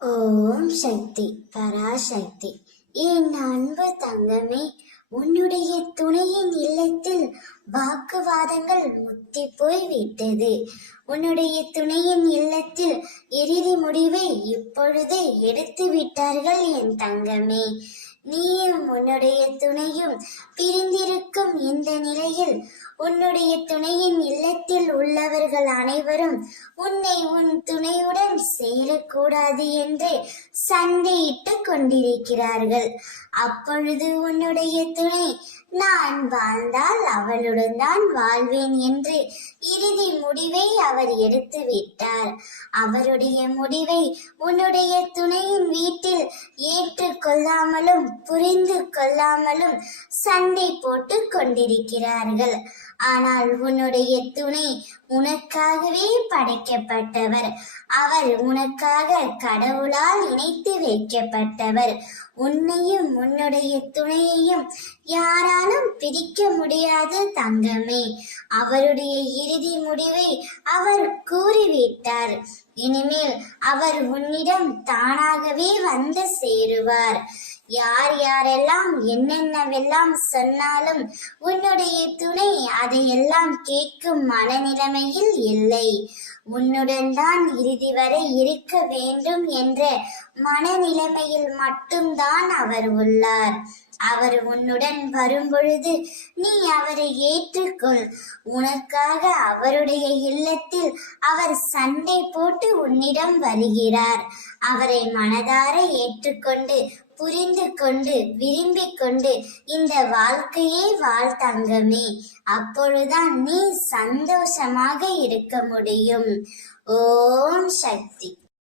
ஓம் சக்தி பராசக்தி. என் அன்பு தங்கமே, உன்னுடைய துணையின் இல்லத்தில் வாக்குவாதங்கள் முத்தி போய் விட்டது. உன்னுடைய துணையின் இல்லத்தில் இறுதி முடிவை இப்பொழுதே எடுத்து விட்டார்கள் என் தங்கமே. நீயும் உன்னுடைய துணையும் பிரிந்திருக்கும் இந்த நிலையில் உன்னுடைய துணையின் இல்லத்தில் உள்ளவர்கள் அனைவரும் உன்னை உன் துணையுடன் சேரக்கூடாது என்று சண்டையிட்டு கொண்டிருக்கிறார்கள். அப்பொழுது உன்னுடைய துணை நான் வாழ்ந்தால் அவளுடன் தான் வாழ்வேன் என்று இறுதி முடிவை அவர் எடுத்து விட்டார். அவருடைய முடிவை உன்னுடைய துணையின் வீட்டில் ஏற்றுக்கொள்ளாமலும் புரிந்து கொள்ளாமலும் சண்டை போட்டு கொண்டிருக்கிறார்கள். ஆனால் உன்னுடைய துணை உனக்காகவே படைக்கப்பட்டவர். அவர் உனக்காக கடவுளால் இணைத்து வைக்கப்பட்டவர். உன்னையும் உன்னுடைய துணையையும் யாராலும் பிரிக்க முடியாது தங்கமே. அவருடைய இறுதி முடிவை அவர் கூறிவிட்டார். இனிமேல் அவர் உன்னிடம் தானாகவே வந்து சேருவார். யார் யாரெல்லாம் என்னென்னவெல்லாம் சொன்னாலும் உன்னுடைய துணை அதையெல்லாம் கேட்கும் மனநிலைமையில் இல்லை. உன்னுடன் தான் இறுதி வரை இருக்க வேண்டும் என்ற மனநிலைமையில் மட்டும்தான் அவர் உள்ளார். அவர் உன்னுடன் வரும்பொழுது நீ அவரை ஏற்றுக்கொள். உனக்காக அவருடைய இல்லத்தில் அவர் சண்டை போட்டு உன்னிடம் வருகிறார். அவரை மனதார ஏற்றுக்கொண்டு புரிந்து கொண்டு விரும்பிக் கொண்டு இந்த வாழ்க்கையே வாழ் தங்கமே. அப்பொழுதுதான் நீ சந்தோஷமாக இருக்க முடியும். ஓம் சக்தி.